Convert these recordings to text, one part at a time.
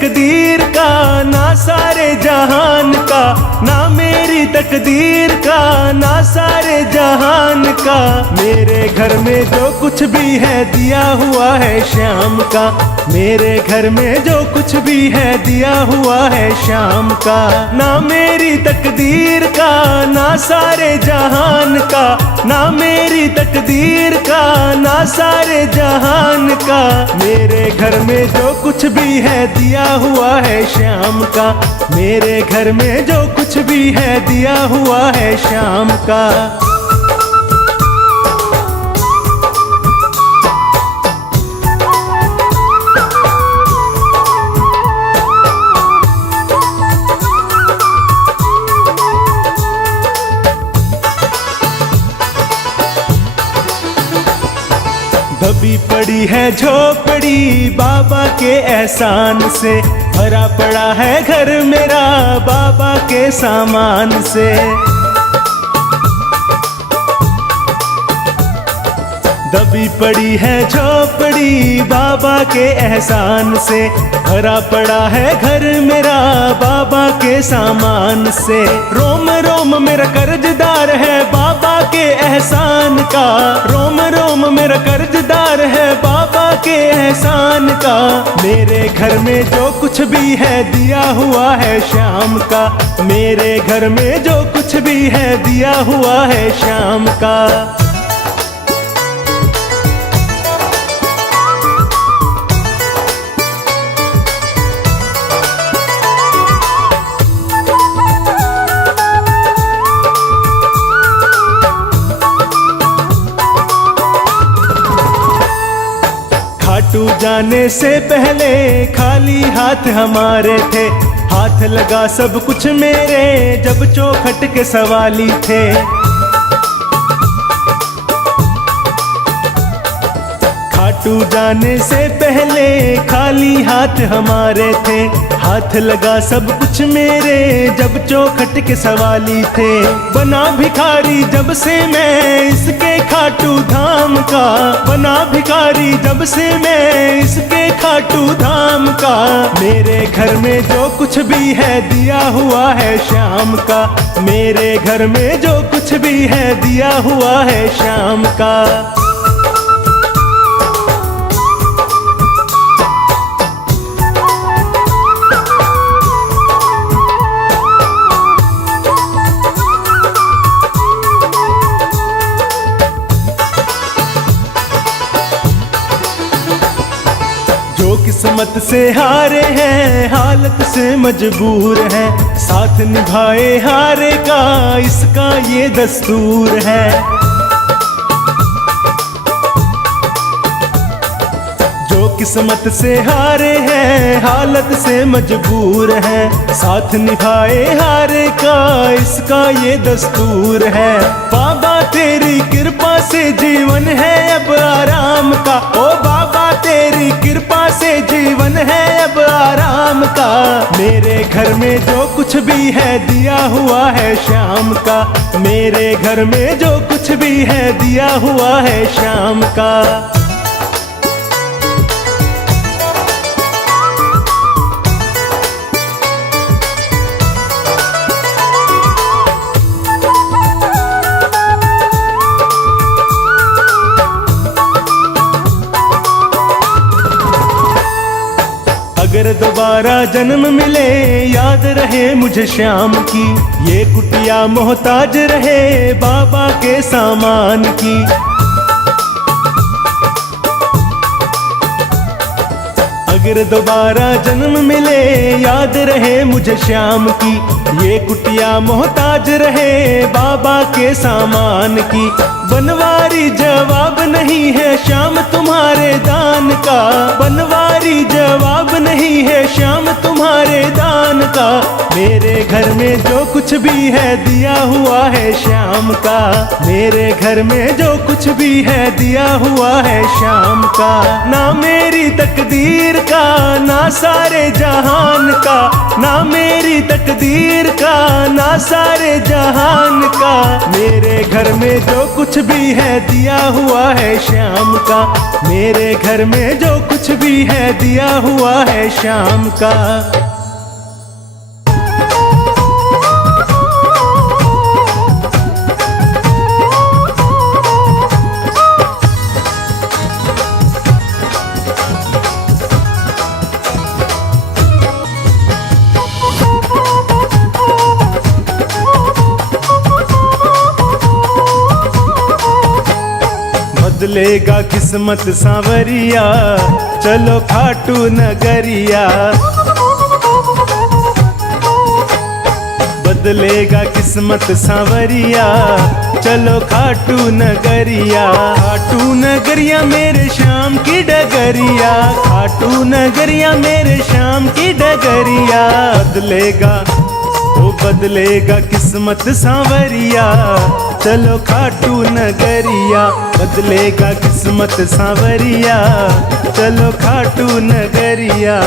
तकदीर का, ना सारे जहान का, ना मेरी तकदीर का, ना सारे जहान का। मेरे घर में जो कुछ भी है दिया हुआ है श्याम का, मेरे घर में जो कुछ भी है दिया हुआ है श्याम का। ना मेरी तकदीर का, ना सारे जहान का, ना मेरी तकदीर का, ना सारे जहान का। मेरे घर में जो कुछ भी है दिया हुआ है श्याम का, मेरे घर में जो कुछ भी है दिया हुआ है श्याम का। दबी पड़ी है झोपड़ी बाबा के एहसान से, भरा पड़ा है घर मेरा बाबा के सामान से। दबी पड़ी है झोपड़ी बाबा के एहसान से, भरा पड़ा है घर मेरा बाबा के सामान से। रोम रोम मेरा कर्जदार है बाबा के एहसान का, रोम रोम मेरा कर्जदार है बाबा के एहसान का। मेरे घर में जो कुछ भी है दिया हुआ है श्याम का, मेरे घर में जो कुछ भी है दिया हुआ है श्याम का। खाटू जाने से पहले खाली हाथ हमारे थे, हाथ लगा सब कुछ मेरे जब चौखट के सवाली थे। खाटू जाने से पहले खाली हाथ हमारे थे, हाथ लगा सब कुछ मेरे जब चौखट के सवाली थे। बना भिखारी जब से मैं इसके खाटू धाम का, बना भिखारी जब से मैं इसके खाटू धाम का। मेरे घर में जो कुछ भी है दिया हुआ है श्याम का, मेरे घर में जो कुछ भी है दिया हुआ है श्याम का। जो किस्मत से हारे हैं हालत से मजबूर हैं, साथ निभाए हारे का इसका ये दस्तूर है। जो किस्मत से हारे हैं हालत से मजबूर हैं, साथ निभाए हारे का इसका ये दस्तूर है। बाबा तेरी कृपा से जीवन है अब आराम का, ओ बाबा तेरी कृपा से जीवन है अब आराम का। मेरे घर में जो कुछ भी है दिया हुआ है श्याम का, मेरे घर में जो कुछ भी है दिया हुआ है श्याम का। अगर दोबारा जन्म मिले याद रहे मुझे श्याम की, ये कुटिया मोहताज रहे बाबा के सामान की। अगर दोबारा जन्म मिले याद रहे मुझे श्याम की, ये कुटिया मोहताज रहे बाबा के सामान की। बनवारी जवाब नहीं है श्याम तुम्हारे दान का, बनवारी जवाब नहीं है श्याम तुम्हारे दान का। मेरे घर में जो कुछ भी है दिया हुआ है श्याम का, मेरे घर में जो कुछ भी है दिया हुआ है श्याम का। ना मेरी तकदीर का, का, ना सारे जहान का, ना मेरी तकदीर का, ना सारे जहान का। मेरे घर में जो कुछ भी है दिया हुआ है शाम का। मेरे घर में जो कुछ भी है दिया हुआ है शाम का। बदलेगा किस्मत सांवरिया, चलो खाटू नगरिया। बदलेगा किस्मत सांवरिया, चलो खाटू नगरिया। खाटू नगरिया मेरे शाम की डगरिया, खाटू नगरिया मेरे शाम की डगरिया। बदलेगा वो बदलेगा किस्मत सांवरिया, चलो खाटू नगरिया। बदलेगा किस्मत सांवरिया, चलो खाटू नगरिया।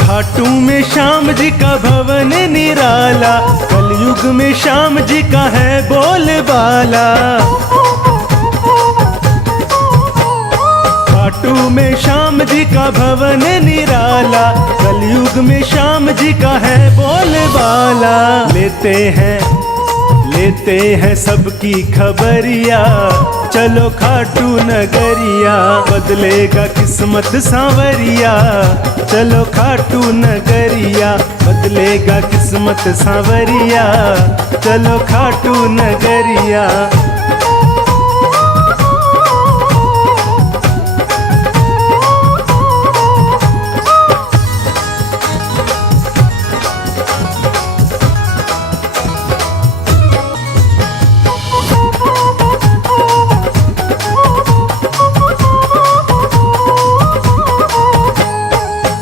खाटू में श्याम जी का भवन निराला, कलयुग में श्याम जी का है बोलबाला। खाटू में श्याम जी का भवन निराला, कलयुग में श्याम जी का है बोलबाला। लेते हैं सबकी खबरिया, चलो खाटू नगरिया। बदलेगा किस्मत सांवरिया, चलो खाटू नगरिया। बदलेगा किस्मत सांवरिया, चलो खाटू नगरिया।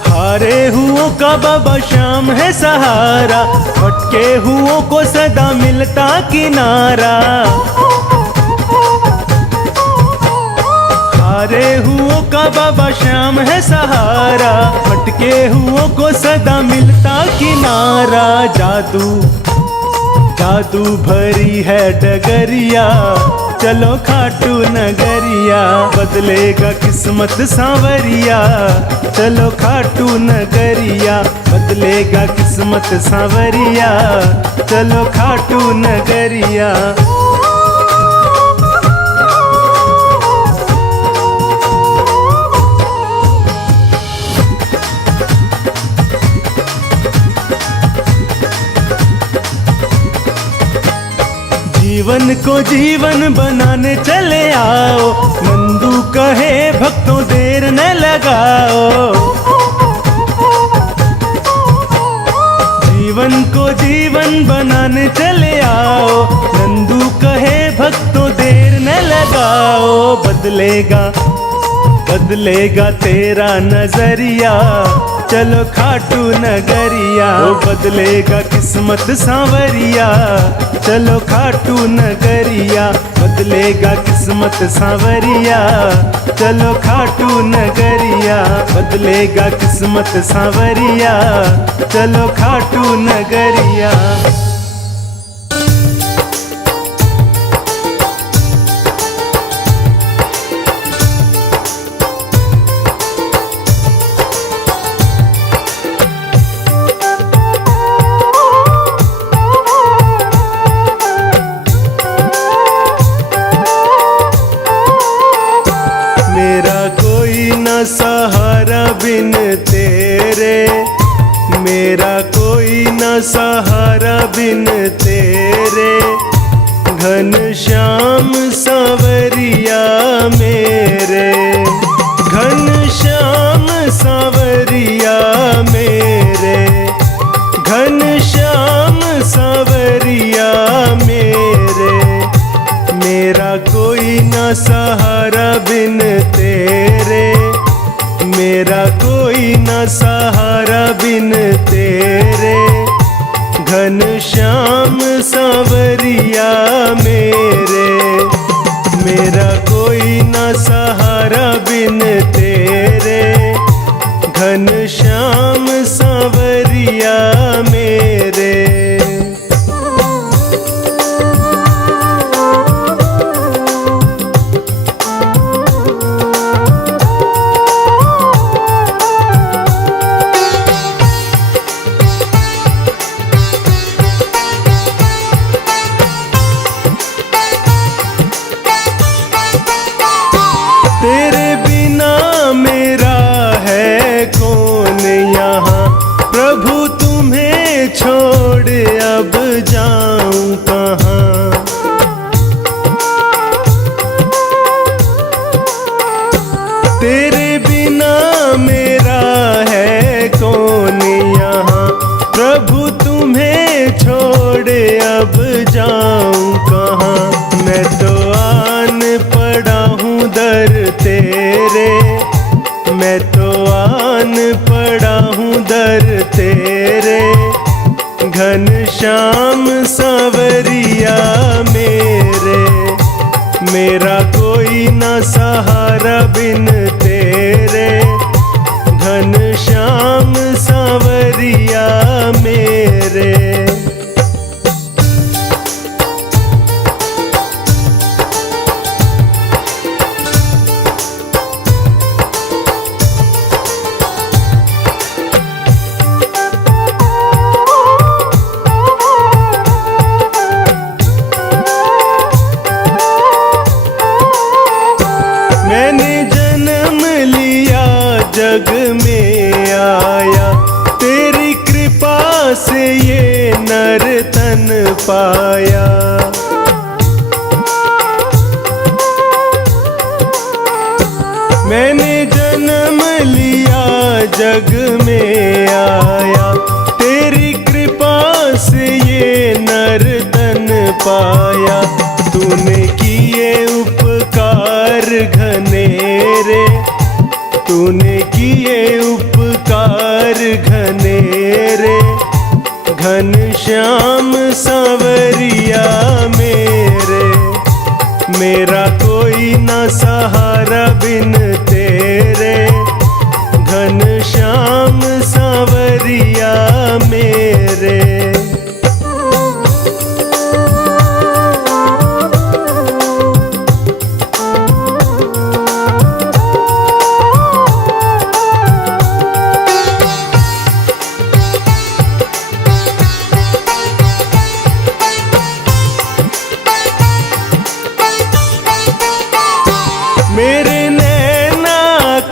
हारे हुओं का बाबा श्याम है सहारा, भटके हुओं को सदा मिलता किनारा। हारे हुओं का बाबा श्याम है सहारा, भटके हुओं को सदा मिलता किनारा। जादू भरी है डगरिया, चलो खाटू नगरिया। बदलेगा किस्मत सांवरिया, चलो खाटू नगरिया। बदलेगा किस्मत सांवरिया, चलो खाटू नगरिया। जीवन को जीवन बनाने चले आओ, नंदू कहे भक्तों देर न लगाओ। जीवन को जीवन बनाने चले आओ, नंदू कहे भक्तों देर न लगाओ। बदलेगा तेरा नजरिया, चलो खाटू नगरिया। वो बदलेगा किस्मत सांवरिया, चलो खाटू नगरिया। बदलेगा किस्मत सांवरिया, चलो खाटू नगरिया। बदलेगा किस्मत सांवरिया, चलो खाटू नगरिया। सहारा बिन तेरे, मेरा कोई न सहारा बिन तेरे। घनश्याम सांवरिया मेरे, घनश्याम सांवरिया मेरे। घनश्याम सांवरिया मेरे, मेरा कोई न सहारा बिन तेरे। मेरा कोई न सहारा मेरे, मैं तो आन पड़ा हूँ दर तेरे, घनश्याम सांवरिया मेरे। मेरा कोई ना सहारा बिन तेरे, घनश्याम सांवरिया मेरे। मैंने जन्म लिया जग में आया, तेरी कृपा से ये नर तन पाया। मैंने जन्म लिया जग में आया, तेरी कृपा से ये नर तन पाया। तूने किए उपकार घनेरे, तूने किए उपकार घनेरे, घनश्याम सांवरिया मेरे। मेरा कोई ना सहारा बिन तेरे, घनश्याम सांवरिया मेरे। मेरे नैना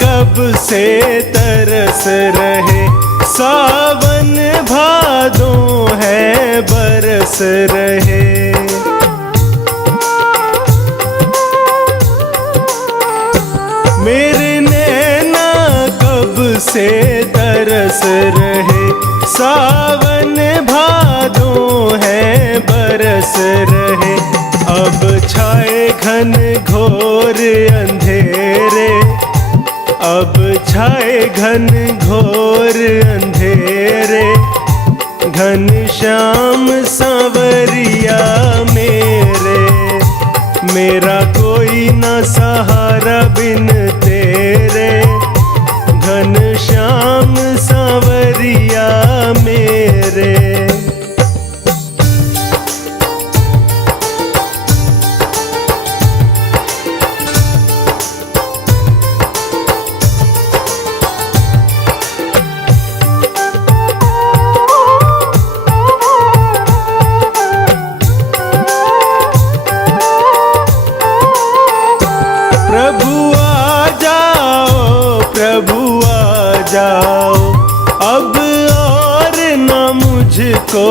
कब से तरस रहे, सावन भादों है बरस रहे। मेरे नैना कब से तरस रहे, सावन भादों है बरस रहे। अब छाए घन घोर अंधेरे, अब छाए घन घोर अंधेरे, घनश्याम सांवरिया मेरे। मेरा कोई ना सहारा बिन तेरे, घनश्याम सांवरिया मेरे। प्रभु आ जाओ, अब और न मुझको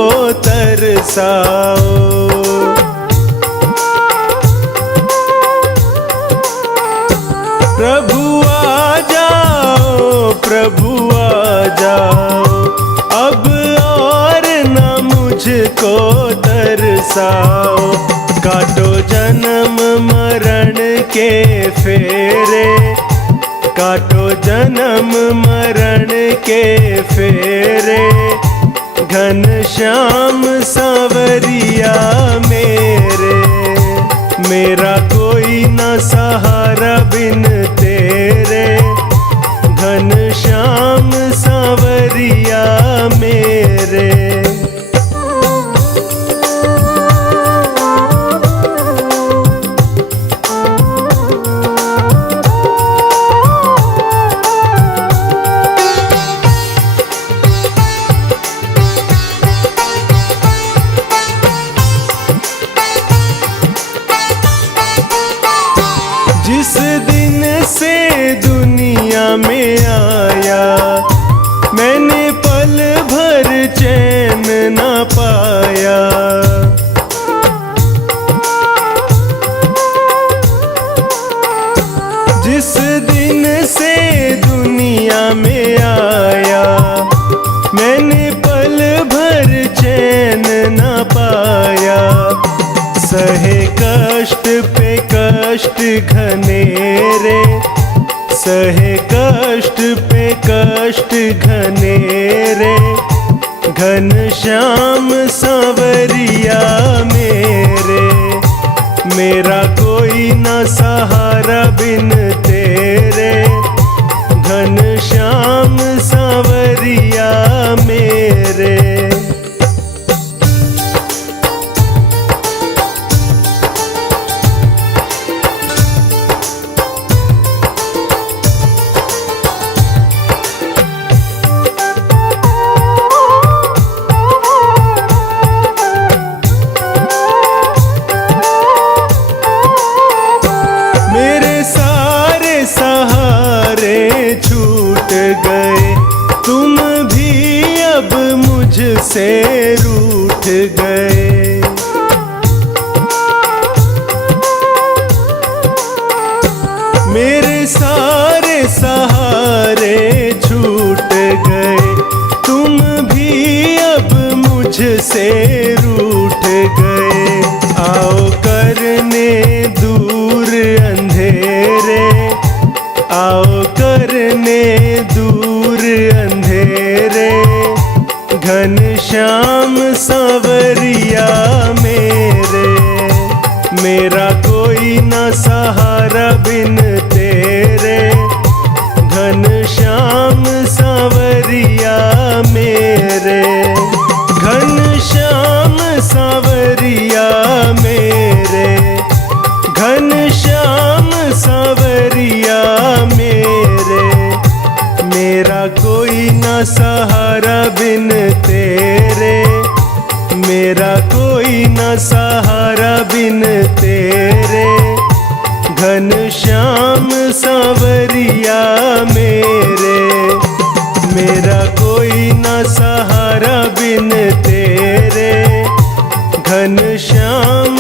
तरसाओ। प्रभु आ जाओ, प्रभु आ जाओ, अब और न मुझको तरसाओ। काटो जन्म मरण के फेरे, काटो जन्म मरण के फेरे, घनश्याम सांवरिया मेरे। मेरा कोई ना सहारा बिन तेरे, घनश्याम सांवरिया मेरे। जिस दिन सहे कष्ट पे कष्ट घने रे, घन श्याम सांवरिया मेरे। मेरा कोई न सहारा बिन तेरे, घन श्याम सांवरिया मेरे। सहारे छूट गए, तुम भी अब मुझसे रूठ गए। मेरे सारे सहारे छूट गए, तुम भी अब मुझसे रूठ गए। आओ करने दूर अंधेरे, आओ करने दूर अंधेरे, घन श्याम सांवरिया मेरे। मेरा कोई न सहारा बिन तेरे, घन श्याम सांवरिया मेरे। घन श्याम सांवरिया मेरे, घन श्याम सांवरिया मेरे। मेरा कोई न सहारा बिन तेरे, मेरा कोई न सहारा बिन तेरे, घन श्याम सांवरिया मेरे। मेरा कोई न सहारा बिन तेरे, घन श्याम